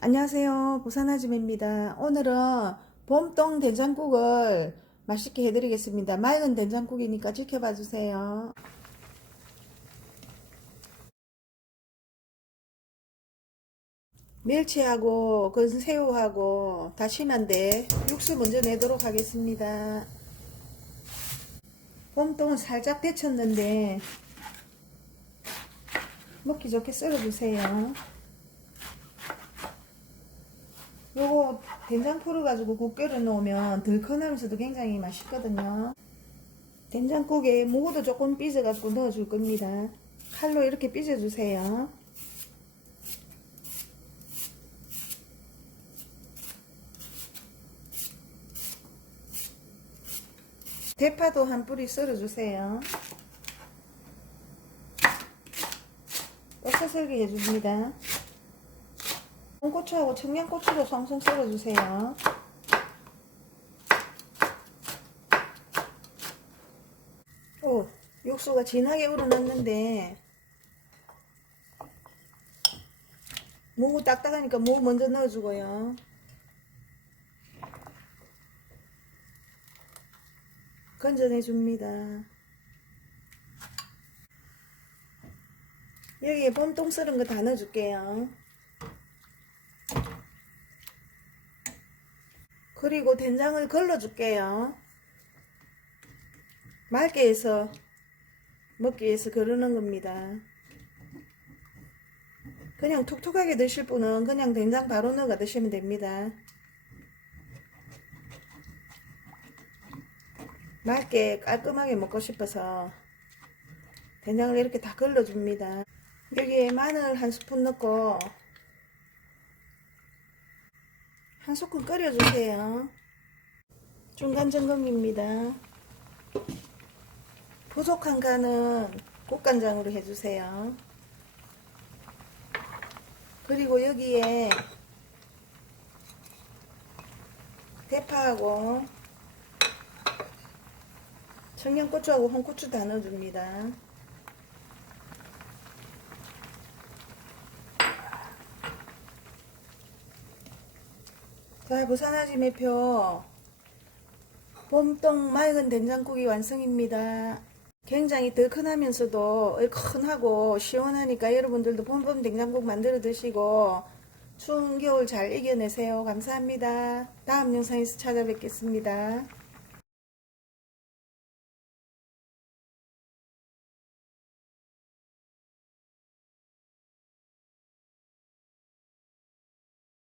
안녕하세요. 부산아줌입니다. 오늘은 봄동 된장국을 맛있게 해드리겠습니다. 맑은 된장국이니까 지켜봐 주세요. 멸치하고 건새우하고 다시마인데 육수 먼저 내도록 하겠습니다. 봄동은 살짝 데쳤는데 먹기 좋게 썰어주세요. 요거 된장 풀을 가지고 국 끓여 놓으면 덜큰하면서도 굉장히 맛있거든요. 된장국에 무도 조금 삐져갖고 넣어줄 겁니다. 칼로 이렇게 삐져주세요. 대파도 한 뿌리 썰어주세요. 뼈서썰기 해줍니다. 홍고추하고 청양고추도 송송 썰어주세요. 오, 육수가 진하게 우러났는데 무무 딱딱하니까 무 먼저 넣어주고요. 건져내줍니다. 여기에 봄동 썰은 거 다 넣어줄게요. 그리고 된장을 걸러줄게요. 맑게 해서 먹기 위해서 그러는 겁니다. 그냥 톡톡하게 드실 분은 그냥 된장 바로 넣어 드시면 됩니다. 맑게 깔끔하게 먹고 싶어서 된장을 이렇게 다 걸러줍니다. 여기에 마늘 한 스푼 넣고 한 소끔 끓여주세요. 중간 점검입니다. 부족한 간은 국간장으로 해주세요. 그리고 여기에 대파하고 청양고추하고 홍고추 다 넣어줍니다. 자, 부산아지 매표 봄동 맑은 된장국이 완성입니다. 굉장히 덜큰하면서도 얼큰하고 시원하니까 여러분들도 봄봄 된장국 만들어 드시고 추운 겨울 잘 이겨내세요. 감사합니다. 다음 영상에서 찾아뵙겠습니다.